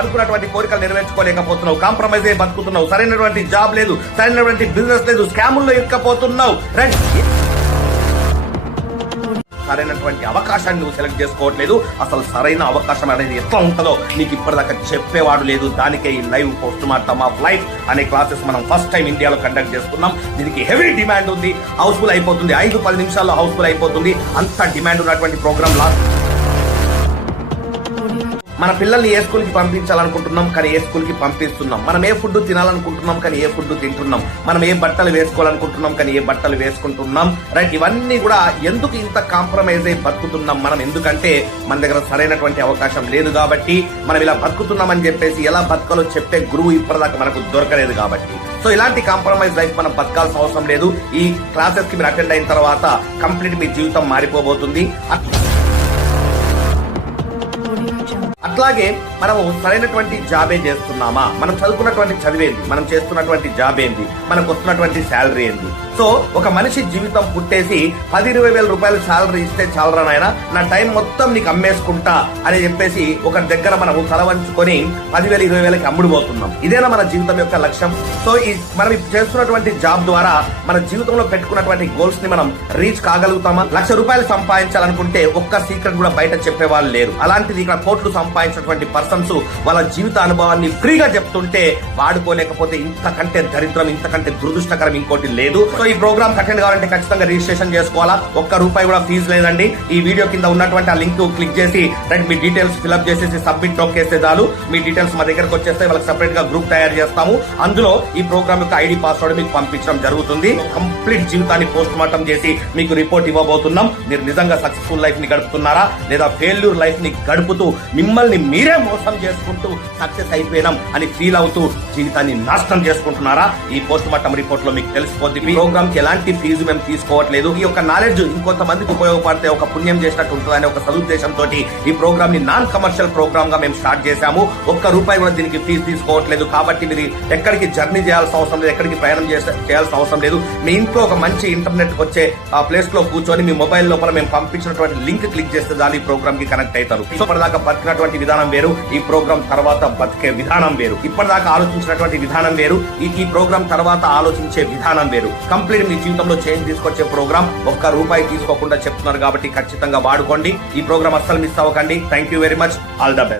అనుకున్నటువంటి కోరికలు నెరవేర్చుకోలేకపోతున్నావు, కాంప్రమైజ్ అయి బతుకుతున్నావు, సరైనటువంటి జాబ్ లేదు, సరైనటువంటి బిజినెస్ లేదు, స్కాముల్లో ఇరుక్కపోతున్నావు. సరైనటువంటి అవకాశాన్ని నువ్వు సెలెక్ట్ చేసుకోవట్లేదు. అసలు సరైన అవకాశం అనేది ఎట్లా ఉంటుందో నీకు ఇప్పటిదాకా చెప్పేవాడు లేదు. దానికే ఈ live post mortem of life అనే క్లాసెస్ మనం ఫస్ట్ టైం ఇండియాలో కండక్ట్ చేస్తున్నాం. దీనికి హెవీ డిమాండ్ ఉంది. హౌస్ఫుల్ అయిపోతుంది, 5-10 నిమిషాల్లో హౌస్ఫుల్ అయిపోతుంది. అంత డిమాండ్ ఉన్నటువంటి ప్రోగ్రామ్ మన పిల్లల్ని ఏ స్కూల్ కి పంపించాలనుకుంటున్నాం కానీ ఏ స్కూల్ కి పంపిస్తున్నాం. మనం ఏ ఫుడ్ తినాలనుకుంటున్నాం కానీ ఏ ఫుడ్ తింటున్నాం. మనం ఏ బట్టలు వేసుకోవాలనుకుంటున్నాం కానీ ఏ బట్టలు వేసుకుంటున్నాం. రైట్, ఇవన్నీ కూడా ఎందుకు ఇంత కాంప్రమైజ్ అయి బతుకుతున్నాం మనం? ఎందుకంటే మన దగ్గర సరైనటువంటి అవకాశం లేదు కాబట్టి, మనం ఇలా బతుకుతున్నామని చెప్పేసి ఎలా బతకాలో చెప్పే గురువు ఇప్పటిదాకా మనకు దొరకలేదు కాబట్టి. సో ఇలాంటి కాంప్రమైజ్ లైఫ్ మనం బతకాల్సిన అవసరం లేదు. ఈ క్లాసెస్ కి మీరు అటెండ్ అయిన తర్వాత కంప్లీట్ మీ జీవితం మారిపోబోతుంది. అట్లాగే మనము సరైనటువంటి జాబే చేస్తున్నామా, మనం చదువుకున్నటువంటి చదివేంది, మనం చేస్తున్నటువంటి జాబ్ ఏంది, మనకు వస్తున్నటువంటి శాలరీ ఏంది. సో ఒక మనిషి జీవితం పుట్టేసి 10-20 వేల రూపాయలు శాలరీ ఇస్తే చాలరా నాయన, నా టైం మొత్తం నీకు అమ్మేసుకుంటా అని చెప్పేసి ఒక దగ్గర మనము తలవంచుకొని 10,000-20 వేలకి అమ్ముడుపోతున్నాం. ఇదేనా మన జీవితం యొక్క లక్ష్యం? సో మనం చేస్తున్నటువంటి జాబ్ ద్వారా మన జీవితంలో పెట్టుకున్నటువంటి గోల్స్ ని మనం రీచ్ కాగలుగుతామా? 1,00,000 రూపాయలు సంపాదించాలనుకుంటే ఒక్క సీక్రెట్ కూడా బయట చెప్పేవాళ్ళు లేరు. అలాంటిది ఇక్కడ కోట్లు సంపాదించినటువంటి పర్సన్స్ వాళ్ళ జీవిత అనుభవాన్ని ఫ్రీగా చెప్తుంటే వాడుకోలేకపోతే ఇంతకంటే దరిద్రం, ఇంతకంటే దురదృష్టకరం ఇంకోటి లేదు. సో ఈ ప్రోగ్రామ్ అటెండ్ కావాలంటే ఖచ్చితంగా రిజిస్ట్రేషన్ చేసుకోవాలా. ₹1 కూడా ఫీజు లేదండి. ఈ వీడియో కింద ఉన్నటువంటి ఆ లింక్ క్లిక్ చేసి మీ డీటెయిల్స్ ఫిల్అప్ చేసేసి సబ్మిట్ నొక్కేస్తే చాలు. మీ డీటెయిల్స్ మా దగ్గరకు వచ్చేస్తే వాళ్ళకి సెపరేట్ గా గ్రూప్ తయారు చేస్తాము. అందులో ఈ ప్రోగ్రామ్ యొక్క ఐడి పాస్వర్డ్ మీకు పంపించడం జరుగుతుంది. కంప్లీట్ జీవితాన్ని పోస్ట్ మార్టం చేసి మీకు రిపోర్ట్ ఇవ్వబోతున్నాం. మీరు నిజంగా సక్సెస్ఫుల్ లైఫ్ ని గడుపుతున్నారా లేదా ఫెయిల్యూర్ లైఫ్ ని గడుపుతూ మిమ్మల్ని మీరే మోసం చేసుకుంటూ సక్సెస్ అయిపోయినాం అని ఫీల్ అవుతూ జీవితాన్ని నాశనం చేసుకుంటున్నారా? ఈ పోస్ట్ మార్టం రిపోర్ట్ లో మీకు తెలిసిపోద్ది. ఈ ప్రోగ్రామ్ కి ఎలాంటి ఫీజు మేము తీసుకోవట్లేదు. ఈ యొక్క నాలెడ్జ్ ఇంకొంతమందికి ఉపయోగపడితే ఒక పుణ్యం చేసినట్టు ఉంటుందని ఒక సదుద్దేశంతో ఈ ప్రోగ్రామ్ ని నాన్ కమర్షియల్ ప్రోగ్రామ్ గా మేము స్టార్ట్ చేశాము. ₹1 కూడా దీనికి ఫీజు తీసుకోవట్లేదు. కాబట్టి మీరు ఎక్కడికి జర్నీ చేయాల్సిన అవసరం లేదు, ఎక్కడికి ప్రయాణం చేయాల్సిన అవసరం లేదు. మీ ఇంట్లో ఒక మంచి ఇంటర్నెట్ వచ్చే ఆ ప్లేస్ లో కూర్చొని మీ మొబైల్ లోపల మేము పంపించినటువంటి లింక్ క్లిక్ చేస్తే దాని ఈ ప్రోగ్రామ్ కి కనెక్ట్ అవుతారు. ఇప్పటిదాకా బతికినటువంటి విధానం వేరు, ఈ ప్రోగ్రామ్ తర్వాత బతికే విధానం వేరు. ఇప్పటిదాకా ఆలోచించినటువంటి విధానం వేరు, ఈ ప్రోగ్రామ్ తర్వాత ఆలోచించే విధానం వేరు. కంప్లీట్ మీ జీవితంలో చేంజ్ తీసుకొచ్చే ప్రోగ్రామ్. ₹1 తీసుకోకుండా చెప్తున్నారు కాబట్టి ఖచ్చితంగా వాడుకోండి. ఈ ప్రోగ్రామ్ అస్సలు మిస్ అవ్వకండి. Thank you very much. All the best.